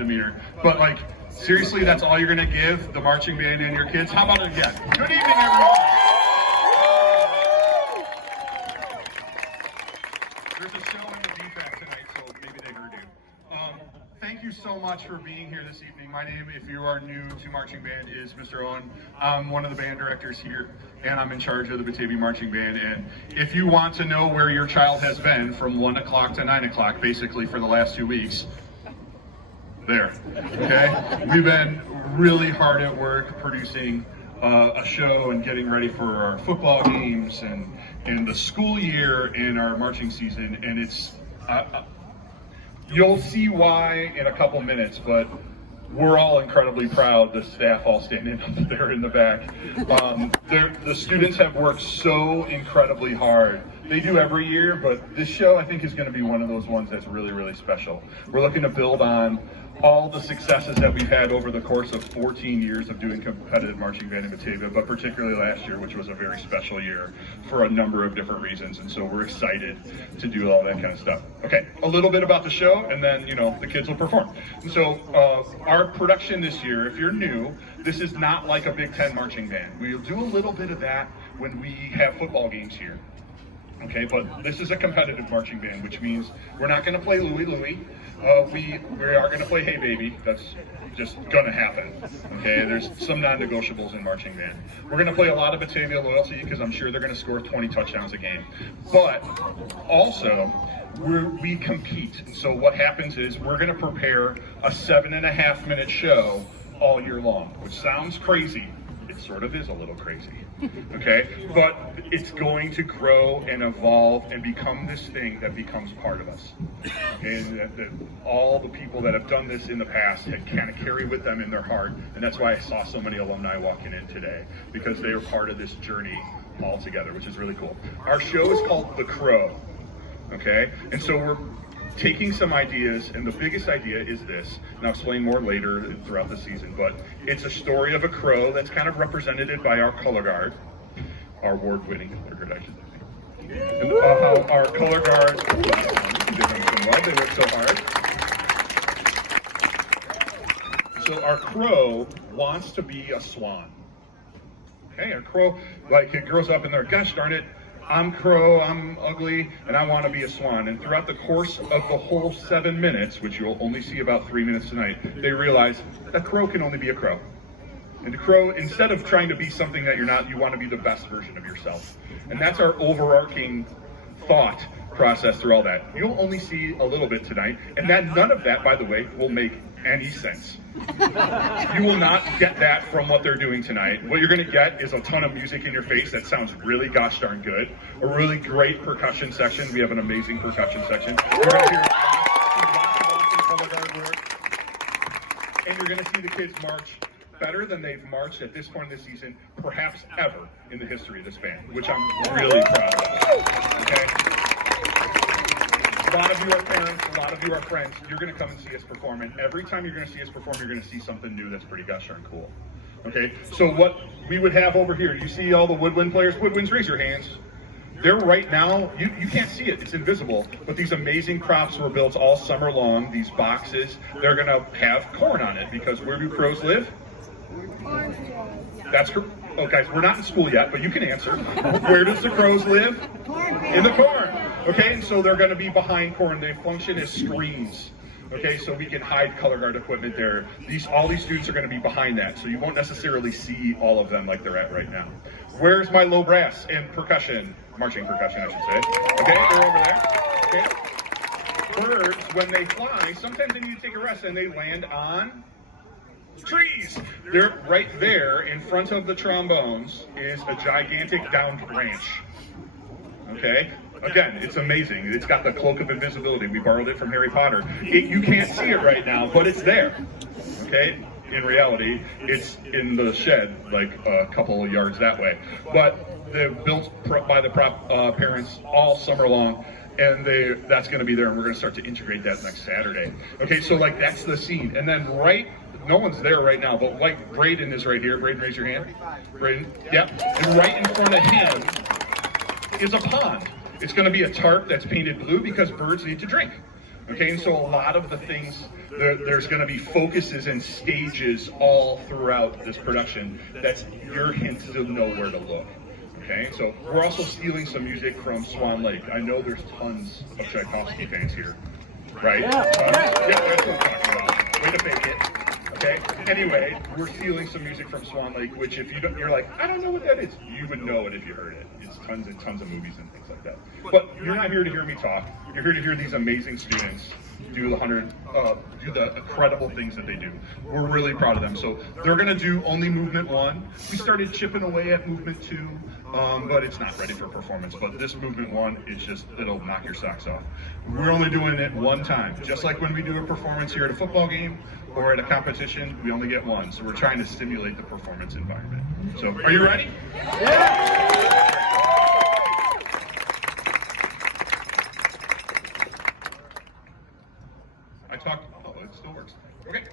demeanor. But like, seriously, that's all you're gonna give the marching band and your kids? How about it again? Good evening, everyone. There's a show in the DFAC tonight, so maybe they heard you. Thank you so much for being here this evening. My name, if you are new to marching band, is Mr. Owen. I'm one of the band directors here, and I'm in charge of the Batavia Marching Band. And if you want to know where your child has been from 1 o'clock to 9 o'clock, basically for the last 2 weeks, there, okay? We've been really hard at work producing a show and getting ready for our football games and the school year and our marching season, and it's you'll see why in a couple minutes, but we're all incredibly proud, the staff all standing up there in the back. The students have worked so incredibly hard. They do every year, but this show I think is going to be one of those ones that's really, really special. We're looking to build on all the successes that we've had over the course of 14 years of doing competitive marching band in Batavia, but particularly last year, which was a very special year for a number of different reasons, and so we're excited to do all that kind of stuff. Okay, a little bit about the show, and then, you know, the kids will perform. And so our production this year, if you're new, this is not like a Big Ten marching band. We'll do a little bit of that when we have football games here. Okay, but this is a competitive marching band, which means we're not going to play Louie Louie. We are going to play Hey Baby. That's just going to happen. Okay, there's some non-negotiables in marching band. We're going to play a lot of Batavia loyalty because I'm sure they're going to score 20 touchdowns a game. But also, we compete. So what happens is we're going to prepare a 7.5-minute show all year long, which sounds crazy. It sort of is a little crazy, okay? But it's going to grow and evolve and become this thing that becomes part of us. And all the people that have done this in the past kind of carry with them in their heart, and that's why I saw so many alumni walking in today, because they are part of this journey all together, which is really cool. Our show is called The Crow, okay? And so we're taking some ideas, and the biggest idea is this, and I'll explain more later throughout the season, but it's a story of a crow that's kind of represented by our color guard, our award-winning color guard, I should say. And how our color guard, give them some love, they work so hard. So our crow wants to be a swan. Okay, our crow, like, it grows up and they're, gosh darn it, I'm crow, I'm ugly, and I want to be a swan. And throughout the course of the whole 7 minutes, which you'll only see about 3 minutes tonight, they realize a crow can only be a crow. And the crow, instead of trying to be something that you're not, you want to be the best version of yourself. And that's our overarching thought process through all that. You'll only see a little bit tonight, and that none of that, by the way, will make any sense. You will not get that from what they're doing tonight. What you're going to get is a ton of music in your face that sounds really gosh darn good. A really great percussion section. We have an amazing percussion section. You're going to hear lots of color guard work. And you're going to see the kids march better than they've marched at this point in the season, perhaps ever in the history of this band, which I'm really proud of. Okay? A lot of you are parents, a lot of you are friends. You're going to come and see us perform, and every time you're going to see us perform, you're going to see something new that's pretty gosh darn cool. Okay, so what we would have over here, you see all the woodwind players? Woodwinds, raise your hands. They're right now, you can't see it, it's invisible, but these amazing crops were built all summer long, these boxes. They're going to have corn on it, because where do crows live? That's correct. Oh, guys, we're not in school yet, but you can answer. Where does the crows live? In the corn. Okay, and so they're going to be behind corn. They function as screens. Okay, so we can hide color guard equipment there. All these students are going to be behind that, so you won't necessarily see all of them like they're at right now. Where's my low brass and percussion? Marching percussion, I should say. Okay, they're over there. Okay. Birds, when they fly, sometimes they need to take a rest, and they land on trees. They're right there in front of the trombones is a gigantic downed branch. Okay? Again, it's amazing. It's got the cloak of invisibility. We borrowed it from Harry Potter. You can't see it right now, but it's there. Okay? In reality, it's in the shed, like a couple of yards that way. But they're built by the parents all summer long, and that's going to be there, and we're going to start to integrate that next Saturday. Okay, so like that's the scene. And then no one's there right now, but like Braden is right here. Braden, raise your hand. Braden, yep. And right in front of him is a pond. It's going to be a tarp that's painted blue because birds need to drink. Okay, and so a lot of the things, there's going to be focuses and stages all throughout this production. That's your hint to know where to look. Okay, so we're also stealing some music from Swan Lake. I know there's tons of Tchaikovsky fans here, right? Yeah, that's what I'm talking about. Way to fake it. Okay. Anyway, we're stealing some music from Swan Lake, which if you don't, you're like, I don't know what that is. You would know it if you heard it. It's tons and tons of movies and things like that. But you're not here to hear me talk. You're here to hear these amazing students do the incredible things that they do. We're really proud of them. So they're going to do only movement 1. We started chipping away at movement 2, but it's not ready for performance. But this movement 1 is just, it'll knock your socks off. We're only doing it one time. Just like when we do a performance here at a football game or at a competition, we only get one. So we're trying to stimulate the performance environment. So are you ready? Yeah! I talked, oh, it still works. Okay.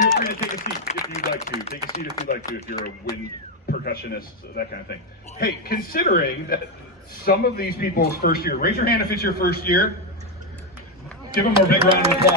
Feel free to take a seat if you'd like to. Take a seat if you'd like to, if you're a wind percussionist, that kind of thing. Hey, considering that some of these people's first year. Raise your hand if it's your first year. Give them a big round of applause.